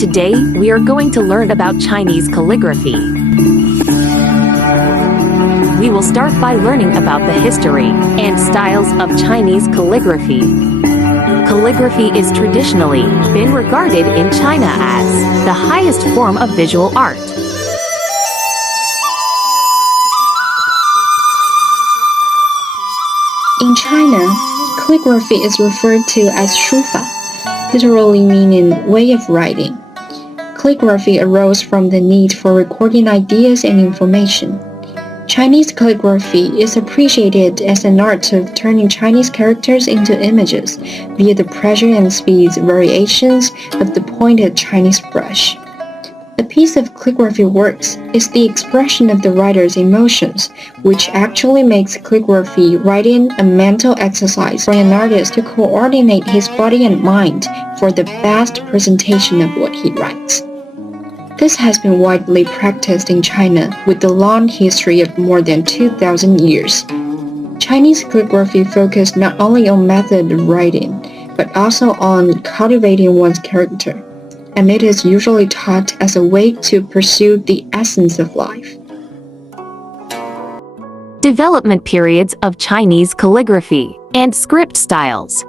Today, we are going to learn about Chinese calligraphy. We will start by learning about the history and styles of Chinese calligraphy. Calligraphy is traditionally been regarded in China as the highest form of visual art. In China, calligraphy is referred to as 书法, literally meaning way of writing. Calligraphy arose from the need for recording ideas and information. Chinese calligraphy is appreciated as an art of turning Chinese characters into images via the pressure and speed variations of the pointed Chinese brush. A piece of calligraphy works is the expression of the writer's emotions, which actually makes calligraphy writing a mental exercise for an artist to coordinate his body and mind for the best presentation of what he writes. This has been widely practiced in China with a long history of more than 2,000 years. Chinese calligraphy focused not only on method of writing, but also on cultivating one's character, and it is usually taught as a way to pursue the essence of life. Development periods of Chinese calligraphy and script styles.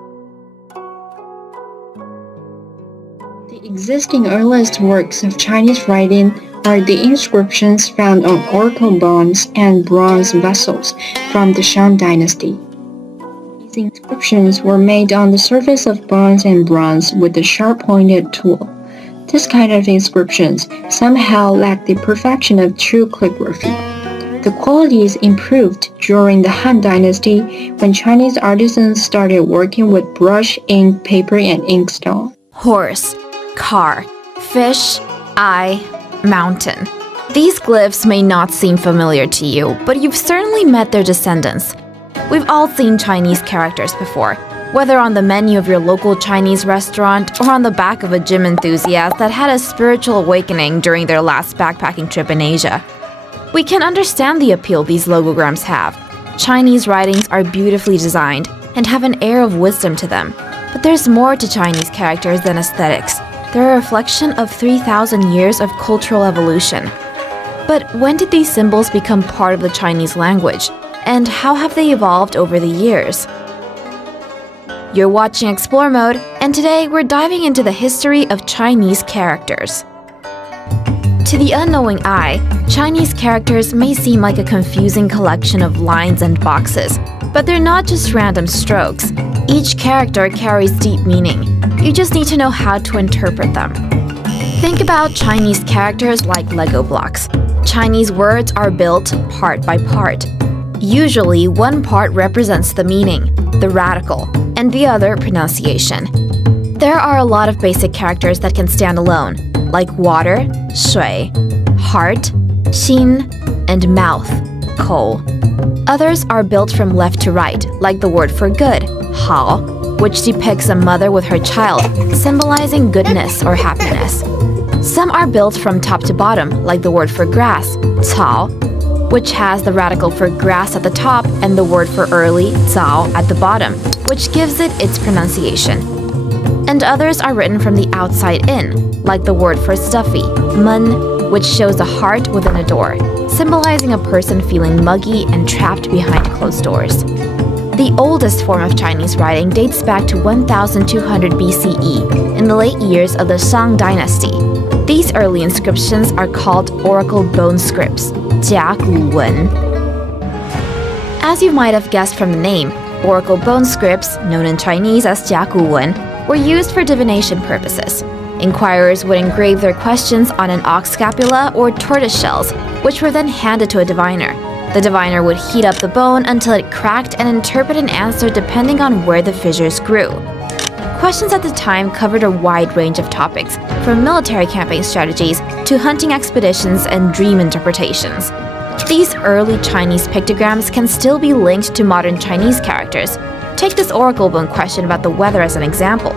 The existing earliest works of Chinese writing are the inscriptions found on oracle bones and bronze vessels from the Shang dynasty. These inscriptions were made on the surface of bones and bronze with a sharp-pointed tool. This kind of inscriptions somehow lack the perfection of true calligraphy. The qualities improved during the Han Dynasty when Chinese artisans started working with brush, ink, paper, and inkstone. Horse, car, fish, eye, mountain. These glyphs may not seem familiar to you, but you've certainly met their descendants. We've all seen Chinese characters before, whether on the menu of your local Chinese restaurant or on the back of a gym enthusiast that had a spiritual awakening during their last backpacking trip in Asia. We can understand the appeal these logograms have. Chinese writings are beautifully designed and have an air of wisdom to them. But there's more to Chinese characters than aesthetics. They're a reflection of 3,000 years of cultural evolution. But when did these symbols become part of the Chinese language? And how have they evolved over the years? You're watching Explore Mode, and today we're diving into the history of Chinese characters. To the unknowing eye, Chinese characters may seem like a confusing collection of lines and boxes, but they're not just random strokes. Each character carries deep meaning. You just need to know how to interpret them. Think about Chinese characters like Lego blocks. Chinese words are built part by part. Usually, one part represents the meaning, the radical, and the other pronunciation. There are a lot of basic characters that can stand alone, like water, 水, heart, 心, and mouth, 口. Others are built from left to right, like the word for good, 好, which depicts a mother with her child, symbolizing goodness or happiness. Some are built from top to bottom, like the word for grass, 草, which has the radical for grass at the top and the word for early, 早, at the bottom, which gives it its pronunciation. And others are written from the outside in, like the word for stuffy, 闷, which shows a heart within a door, symbolizing a person feeling muggy and trapped behind closed doors. The oldest form of Chinese writing dates back to 1200 BCE, in the late years of the Shang dynasty. These early inscriptions are called oracle bone scripts, 甲骨文. As you might have guessed from the name, oracle bone scripts, known in Chinese as 甲骨文, were used for divination purposes. Inquirers would engrave their questions on an ox scapula or tortoise shells, which were then handed to a diviner. The diviner would heat up the bone until it cracked and interpret an answer depending on where the fissures grew. Questions at the time covered a wide range of topics, from military campaign strategies to hunting expeditions and dream interpretations. These early Chinese pictograms can still be linked to modern Chinese characters. Take this oracle bone question about the weather as an example.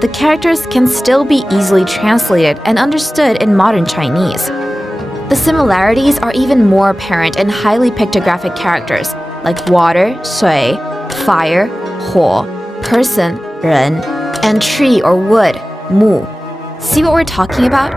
The characters can still be easily translated and understood in modern Chinese. The similarities are even more apparent in highly pictographic characters like water, 水, fire, 火, person, 人, and tree or wood, 木. See what we're talking about?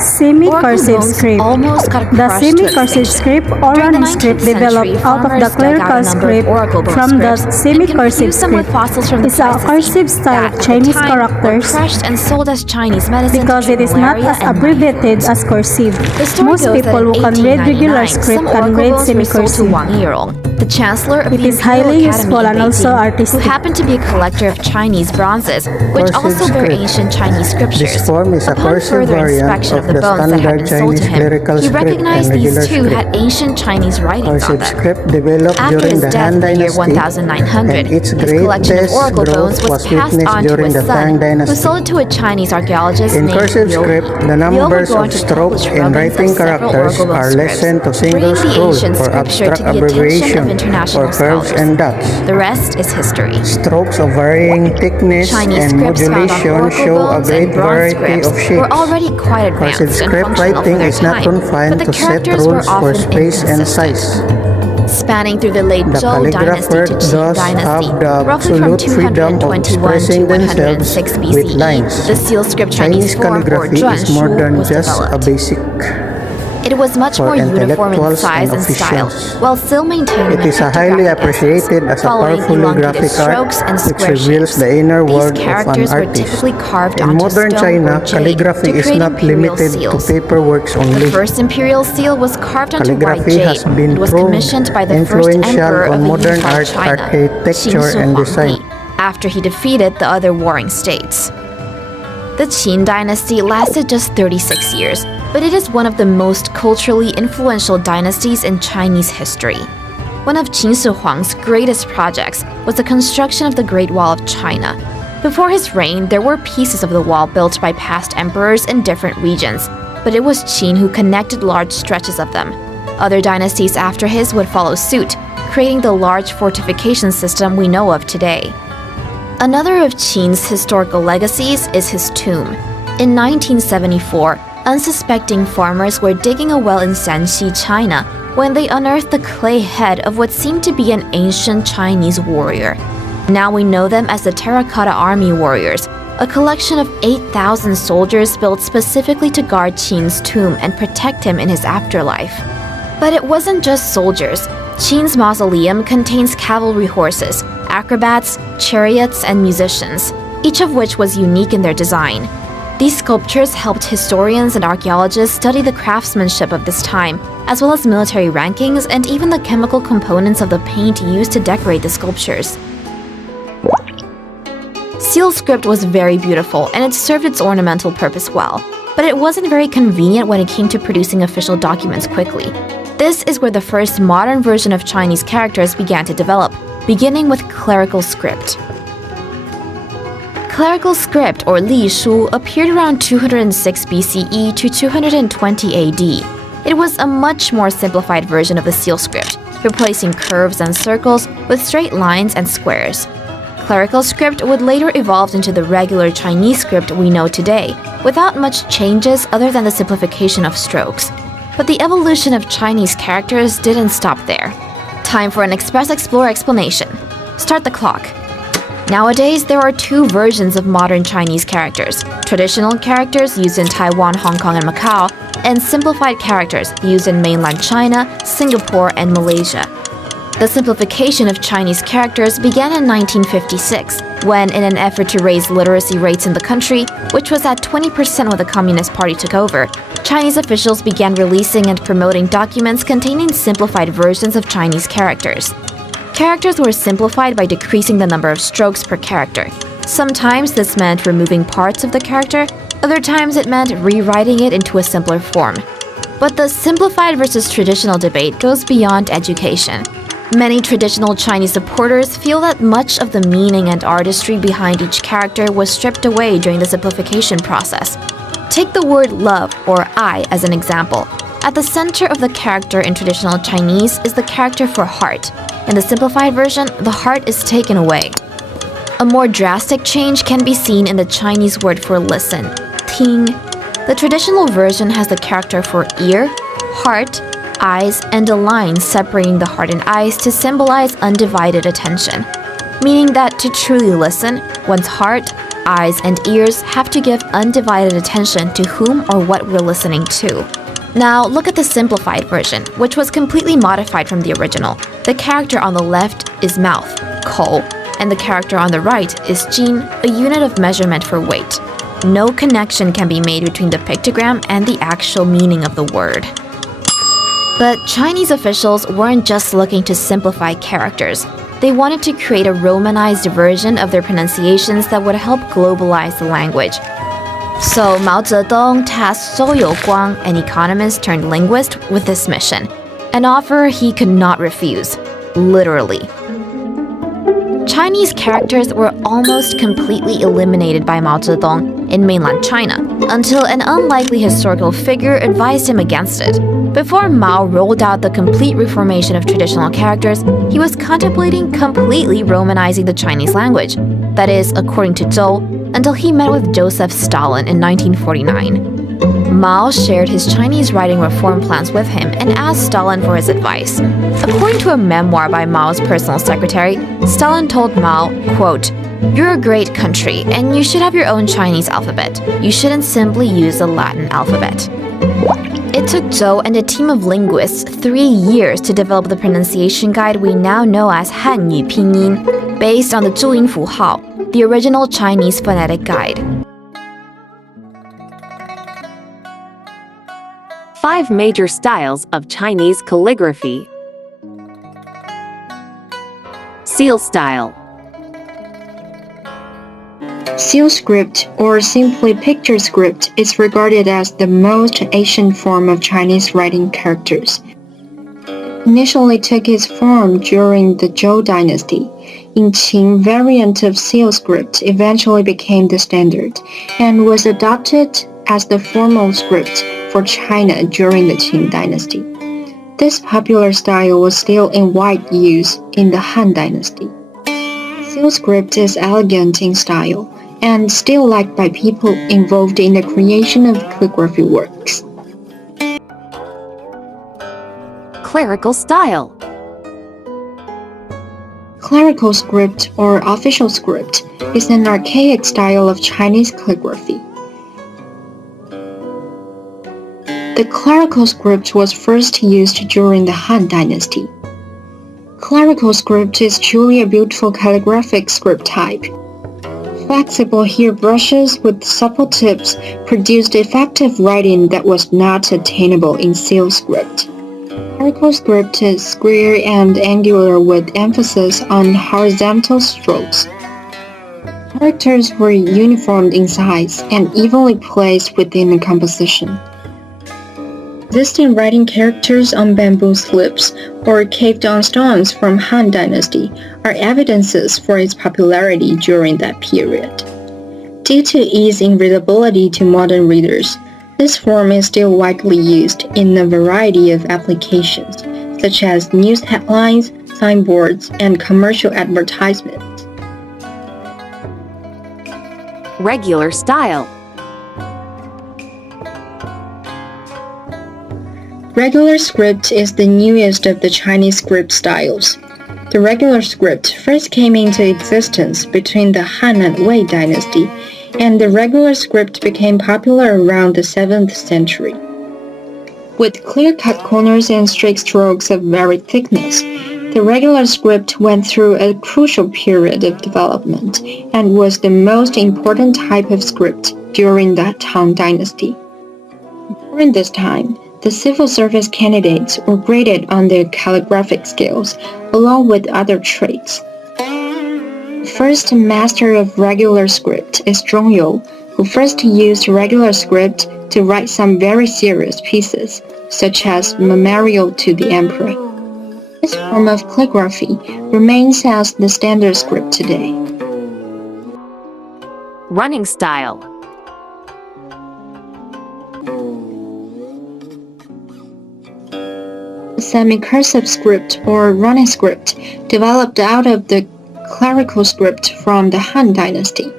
Semi-cursive Oracle script. almost got The crushed to semi-cursive extinction. script or During the running script 19th developed century, out of the farmers dug out clerical a number of script oracle bone from the scripts semi-cursive and confused them with script. fossils from the It's a Pleistocene cursive style that, of at the Chinese time, characters were crushed and sold as Chinese medicine because to it is not malaria as and abbreviated as cursive. The story Most goes people that who in can read regular 1899, script some can oracle read bones were sold to semi-cursive. Wang Yirong, the chancellor of It the is Imperial highly Academy useful in and also Beijing, who artistic. happened to be a collector of Chinese bronzes, which Cursive also bear script. ancient Chinese scriptures. This form is a Upon cursive further variant inspection of of the the bones that had standard been sold to Chinese him, clerical he script recognized and these regular two script. had ancient Chinese writings on Cursive them. script developed After during his the death Han in the year Dynasty, 1900, and its his collection of greatest oracle bones growth was was passed witnessed on to during his the Tang son, who Dynasty. sold it to a Chinese archaeologist In named cursive Liu. script, the Liu would numbers go on of to strokes publish in rubbings writing of several characters oracle bone are scripts, lessened to single bringing the scroll ancient for scripture abstract to the attention of abbreviation international or curves scholars. and dots. The rest is history. Strokes of varying thickness Chinese and scripts found on modulation oracle show a bones great and bronze variety scripts of shapes. were already quite advanced Cursive and script functional for writing their is not time, confined but the to set characters were rules for often space and inconsistent. size. Spanning through the late The Zhou dynasty calligrapher to thus Qin dynasty, have the roughly from absolute freedom of 221 expressing to 106 themselves with BCE, lines. the seal script Chinese Chinese form, or calligraphy is more Zhuanshu, than was just a developed. basic. It was much for more uniform in intellectuals size and and style, officials. while still maintaining It an is a highly pictographic appreciated essence, as a following powerfully elongated graphic art strokes and which square reveals shapes. the inner These world of an characters were artist. typically carved In onto modern stone China, or jade calligraphy to is create not imperial limited seals. to paperworks The only. first imperial seal was carved onto white Calligraphy jade has been and was proved commissioned by the first influential emperor on of a modern unified art, China, architecture, Qin and Shi design. Huangdi, after he defeated the other warring states. The Qin dynasty lasted just 36 years, but it is one of the most culturally influential dynasties in Chinese history. One of Qin Shi Huang's greatest projects was the construction of the Great Wall of China. Before his reign, there were pieces of the wall built by past emperors in different regions, but it was Qin who connected large stretches of them. Other dynasties after his would follow suit, creating the large fortification system we know of today. Another of Qin's historical legacies is his tomb. In 1974, unsuspecting farmers were digging a well in Shanxi, China, when they unearthed the clay head of what seemed to be an ancient Chinese warrior. Now we know them as the Terracotta Army Warriors, a collection of 8,000 soldiers built specifically to guard Qin's tomb and protect him in his afterlife. But it wasn't just soldiers. Qin's mausoleum contains cavalry horses, acrobats, chariots, and musicians, each of which was unique in their design. These sculptures helped historians and archaeologists study the craftsmanship of this time, as well as military rankings and even the chemical components of the paint used to decorate the sculptures. Seal script was very beautiful and it served its ornamental purpose well, but it wasn't very convenient when it came to producing official documents quickly. This is where the first modern version of Chinese characters began to develop, beginning with clerical script. Clerical script, or Li Shu, appeared around 206 BCE to 220 AD. It was a much more simplified version of the seal script, replacing curves and circles with straight lines and squares. Clerical script would later evolve into the regular Chinese script we know today, without much changes other than the simplification of strokes. But the evolution of Chinese characters didn't stop there. Time for an Express Explorer explanation. Start the clock. Nowadays, there are two versions of modern Chinese characters: traditional characters used in Taiwan, Hong Kong, and Macau, and simplified characters used in mainland China, Singapore, and Malaysia. The simplification of Chinese characters began in 1956, when, in an effort to raise literacy rates in the country, which was at 20% when the Communist Party took over, Chinese officials began releasing and promoting documents containing simplified versions of Chinese characters. Characters were simplified by decreasing the number of strokes per character. Sometimes this meant removing parts of the character, other times it meant rewriting it into a simpler form. But the simplified versus traditional debate goes beyond education. Many traditional Chinese supporters feel that much of the meaning and artistry behind each character was stripped away during the simplification process. Take the word love, or I, as an example. At the center of the character in traditional Chinese is the character for heart. In the simplified version, the heart is taken away. A more drastic change can be seen in the Chinese word for listen, ting. The traditional version has the character for ear, heart, eyes, and a line separating the heart and eyes to symbolize undivided attention, meaning that to truly listen, one's heart, eyes, and ears have to give undivided attention to whom or what we're listening to. Now, look at the simplified version, which was completely modified from the original. The character on the left is mouth, 口, and the character on the right is 斤, a unit of measurement for weight. No connection can be made between the pictogram and the actual meaning of the word. But Chinese officials weren't just looking to simplify characters. They wanted to create a romanized version of their pronunciations that would help globalize the language. So Mao Zedong tasked Zhou Youguang, an economist turned linguist, with this mission, an offer he could not refuse, literally. Chinese characters were almost completely eliminated by Mao Zedong in mainland China, until an unlikely historical figure advised him against it. Before Mao rolled out the complete reformation of traditional characters, he was contemplating completely romanizing the Chinese language. That is, according to Zhou, until he met with Joseph Stalin in 1949. Mao shared his Chinese writing reform plans with him and asked Stalin for his advice. According to a memoir by Mao's personal secretary, Stalin told Mao, quote, "You're a great country, and you should have your own Chinese alphabet. You shouldn't simply use the Latin alphabet." It took Zhou and a team of linguists 3 years to develop the pronunciation guide we now know as Hanyu Pinyin, based on the 注音符号, the original Chinese phonetic guide. 5 major styles of Chinese calligraphy. Seal style. Seal script, or simply picture script, is regarded as the most ancient form of Chinese writing characters. Initially took its form during the Zhou dynasty. In Qing, variant of seal script eventually became the standard and was adopted as the formal script for China during the Qing dynasty. This popular style was still in wide use in the Han dynasty. Seal script is elegant in style and still liked by people involved in the creation of calligraphy works. Clerical style. Clerical script, or official script, is an archaic style of Chinese calligraphy. The clerical script was first used during the Han dynasty. Clerical script is truly a beautiful calligraphic script type. Flexible hair brushes with supple tips produced effective writing that was not attainable in seal script. Clerical script is square and angular with emphasis on horizontal strokes. Characters were uniform in size and evenly placed within the composition. Existing writing characters on bamboo slips or carved on stones from Han Dynasty are evidences for its popularity during that period. Due to ease in readability to modern readers, this form is still widely used in a variety of applications, such as news headlines, signboards, and commercial advertisements. Regular style. Regular script is the newest of the Chinese script styles. The regular script first came into existence between the Han and Wei dynasty, and the regular script became popular around the 7th century. With clear-cut corners and straight strokes of varied thickness, the regular script went through a crucial period of development and was the most important type of script during the Tang dynasty. During this time, the civil service candidates were graded on their calligraphic skills, along with other traits. The first master of regular script is Zhongyou, who first used regular script to write some very serious pieces, such as Memorial to the Emperor. This form of calligraphy remains as the standard script today. Running style. Semi-cursive script, or running script, developed out of the clerical script from the Han dynasty.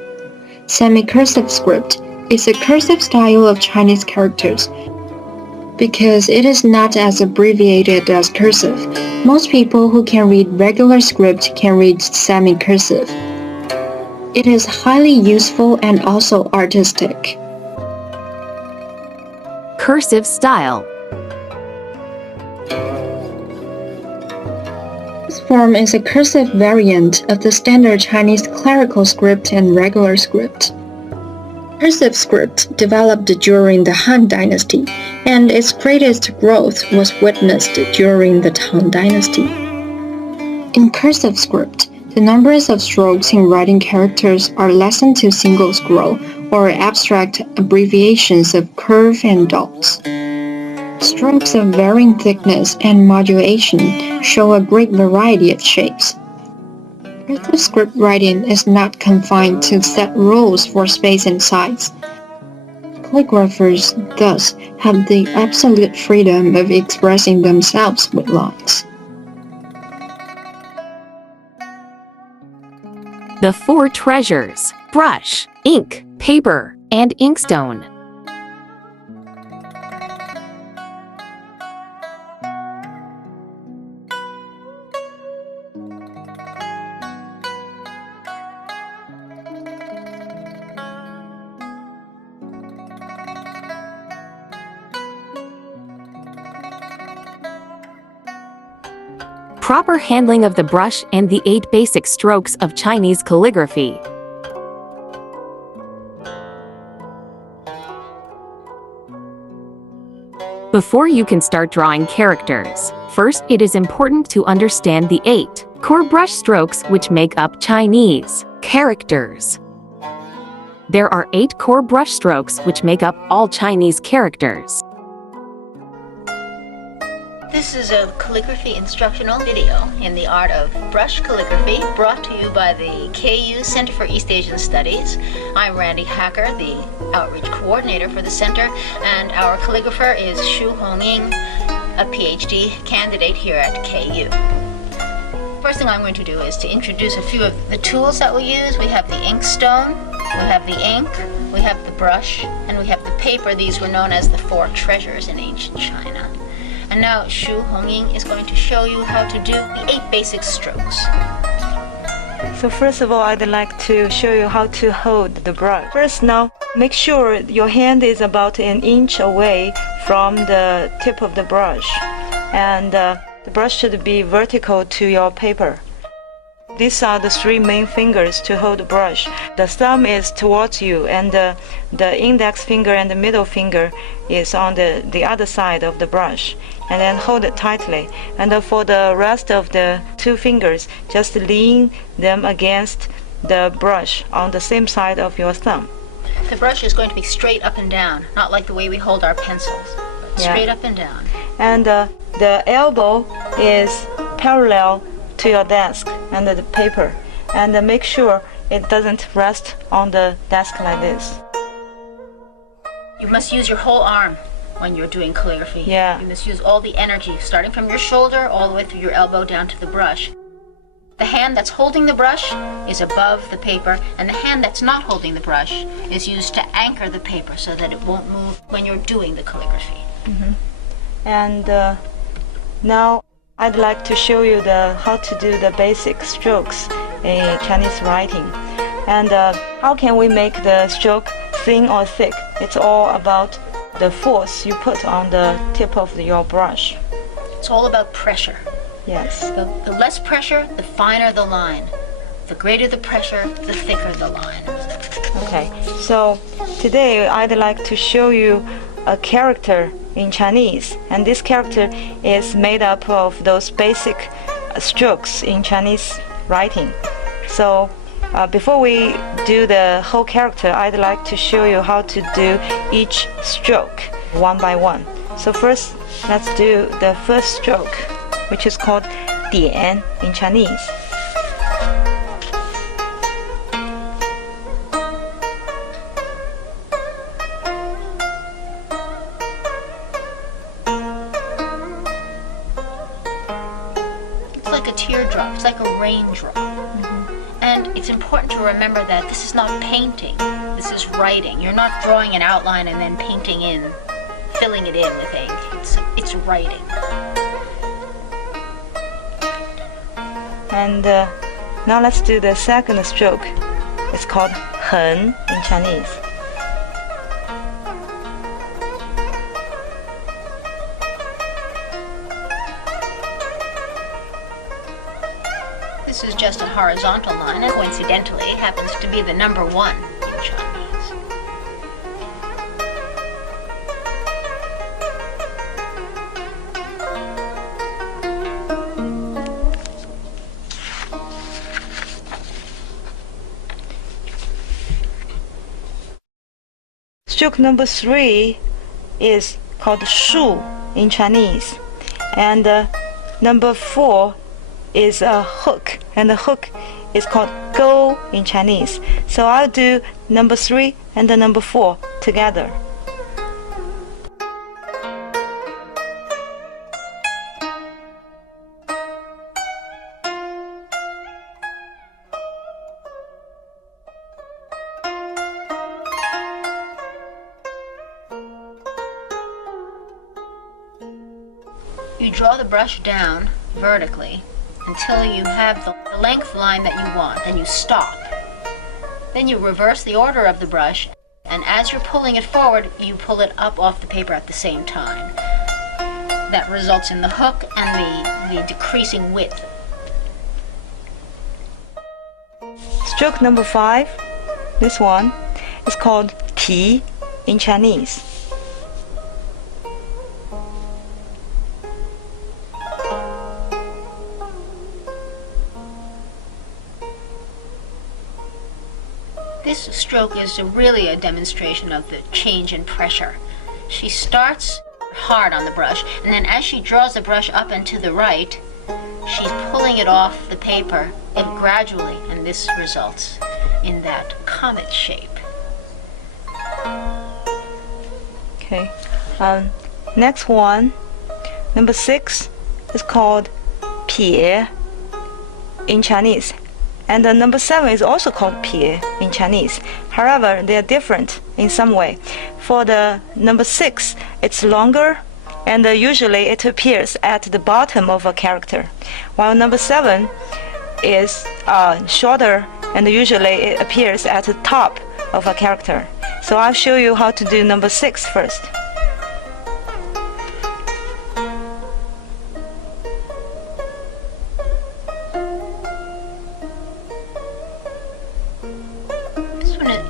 Semi-cursive script is a cursive style of Chinese characters. Because it is not as abbreviated as cursive, most people who can read regular script can read semi-cursive. It is highly useful and also artistic. Cursive style. This form is a cursive variant of the standard Chinese clerical script and regular script. Cursive script developed during the Han Dynasty, and its greatest growth was witnessed during the Tang Dynasty. In cursive script, the numbers of strokes in writing characters are lessened to single scroll or abstract abbreviations of curve and dots. Strokes of varying thickness and modulation show a great variety of shapes. Cursive script writing is not confined to set rules for space and size. Calligraphers thus have the absolute freedom of expressing themselves with lines. The four treasures: brush, ink, paper, and inkstone. Proper handling of the brush and the 8 basic strokes of Chinese calligraphy. Before you can start drawing characters, first it is important to understand the 8 core brush strokes which make up Chinese characters. There are 8 core brush strokes which make up all Chinese characters. This is a calligraphy instructional video in the art of brush calligraphy, brought to you by the KU Center for East Asian Studies. I'm Randy Hacker, the outreach coordinator for the center, and our calligrapher is Xu Hongying, a PhD candidate here at KU. First thing I'm going to do is to introduce a few of the tools that we use. We have the inkstone, we have the ink, we have the brush, and we have the paper. These were known as the 4 treasures in ancient China. And now Xu Hongying is going to show you how to do the 8 basic strokes. So first of all, I'd like to show you how to hold the brush. First now, make sure your hand is about an inch away from the tip of the brush. And the brush should be vertical to your paper. These are the 3 main fingers to hold the brush. The thumb is towards you, and the index finger and the middle finger is on the other side of the brush. And then hold it tightly. And for the rest of the 2 fingers, just lean them against the brush on the same side of your thumb. The brush is going to be straight up and down, not like the way we hold our pencils, but straight up and down. And the elbow is parallel to your desk and the paper, and make sure it doesn't rest on the desk like this. You must use your whole arm when you're doing calligraphy. Yeah. You must use all the energy, starting from your shoulder all the way through your elbow down to the brush. The hand that's holding the brush is above the paper, and the hand that's not holding the brush is used to anchor the paper so that it won't move when you're doing the calligraphy. And now I'd like to show you how to do the basic strokes in Chinese writing. And how can we make the stroke thin or thick? It's all about the force you put on the tip of your brush. It's all about pressure. Yes. The less pressure, the finer the line. The greater the pressure, the thicker the line. Okay, so today I'd like to show you a character in Chinese, and this character is made up of those basic strokes in Chinese writing. So before we do the whole character, I'd like to show you how to do each stroke one by one. So first, let's do the first stroke, which is called dian in Chinese. It's like a teardrop, it's like a raindrop. And it's important to remember that this is not painting, this is writing. You're not drawing an outline and then painting in, filling it in with ink. It's writing. And now let's do the second stroke, is called 横 in Chinese. This is just a horizontal line, and coincidentally happens to be the number 1 in Chinese. Stroke number 3 is called 树 in Chinese, and number 4 is a hook, and the hook is called 钩 in Chinese. So I'll do number 3 and the number 4 together. You draw the brush down vertically until you have the length line that you want, and you stop. Then you reverse the order of the brush, and as you're pulling it forward, you pull it up off the paper at the same time. That results in the hook and the decreasing width. Stroke number 5, this one, is called 提 in Chinese. This stroke is really a demonstration of the change in pressure. She starts hard on the brush, and then as she draws the brush up and to the right, she's pulling it off the paper gradually, and this results in that comet shape. Okay. Next one, number 6, is called 撇 in Chinese. And the number 7 is also called 撇 in Chinese. However, they are different in some way. For the number 6, it's longer, and usually it appears at the bottom of a character, while number 7 is shorter, and usually it appears at the top of a character. So I'll show you how to do number 6 first.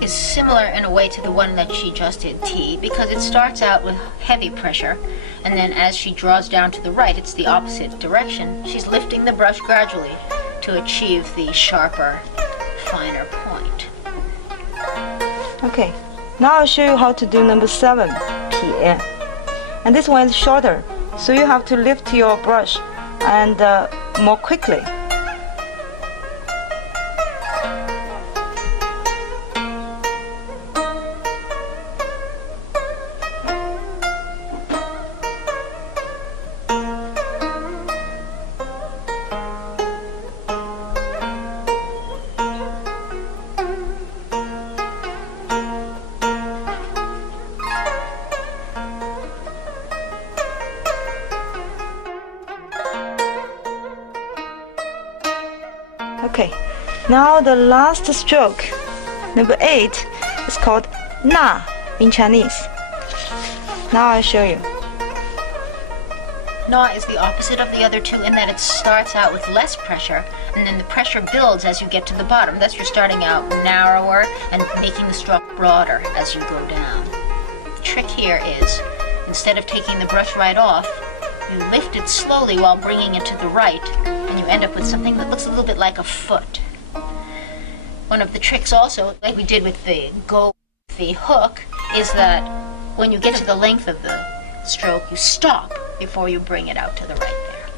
Is similar in a way to the one that she just did, T, because it starts out with heavy pressure, and then as she draws down to the right, it's the opposite direction. She's lifting the brush gradually to achieve the sharper, finer point. Okay, now I'll show you how to do number 7, 撇. And this one is shorter, so you have to lift your brush and more quickly. Okay, now the last stroke, number 8, is called 捺 in Chinese. Now I'll show you. Na is the opposite of the other two in that it starts out with less pressure, and then the pressure builds as you get to the bottom. Thus you're starting out narrower and making the stroke broader as you go down. The trick here is, instead of taking the brush right off, you lift it slowly while bringing it to the right, and you end up with something that looks a little bit like a foot. One of the tricks also, like we did with the hook, is that when you get to the length of the stroke, you stop before you bring it out to the right there.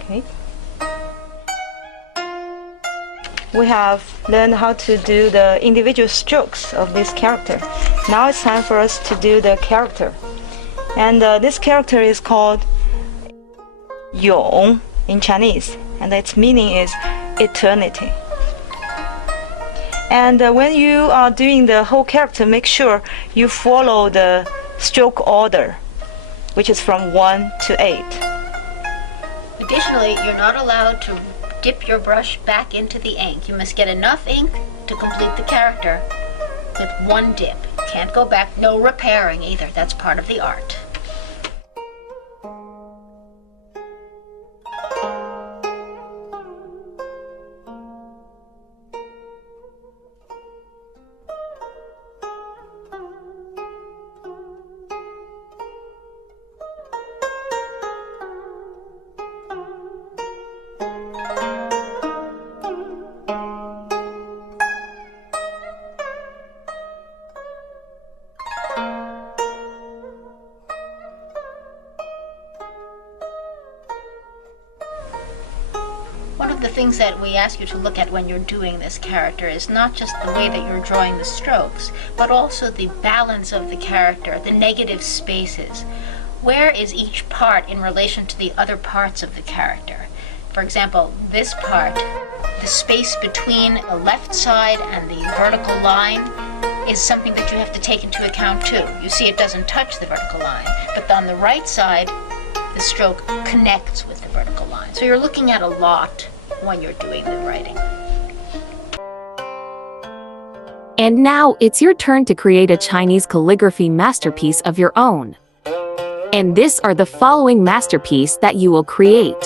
Okay. We have learned how to do the individual strokes of this character. Now it's time for us to do the character. And this character is called 永 in Chinese, and its meaning is eternity. And when you are doing the whole character, make sure you follow the stroke order, which is from 1 to 8. Additionally, you're not allowed to dip your brush back into the ink. You must get enough ink to complete the character with one dip. You can't go back, no repairing either. That's part of the art. One of the things that we ask you to look at when you're doing this character is not just the way that you're drawing the strokes, but also the balance of the character, the negative spaces. Where is each part in relation to the other parts of the character? For example, this part, the space between the left side and the vertical line is something that you have to take into account too. You see it doesn't touch the vertical line, but on the right side, the stroke connects with the vertical line. So you're looking at a lot when you're doing the writing. And now it's your turn to create a Chinese calligraphy masterpiece of your own. And these are the following masterpiece that you will create.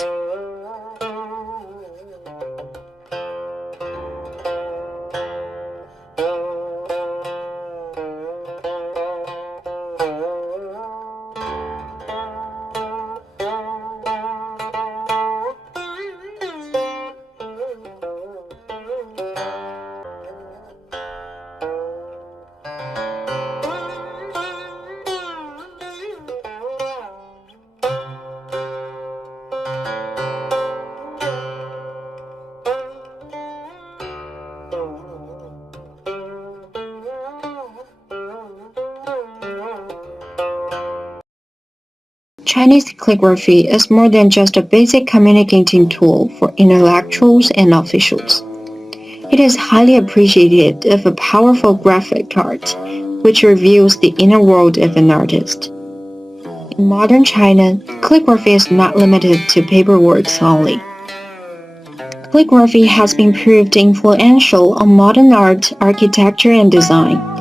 Chinese calligraphy is more than just a basic communicating tool for intellectuals and officials. It is highly appreciated of a powerful graphic art, which reveals the inner world of an artist. In modern China, calligraphy is not limited to paperworks only. Calligraphy has been proved influential on modern art, architecture, and design.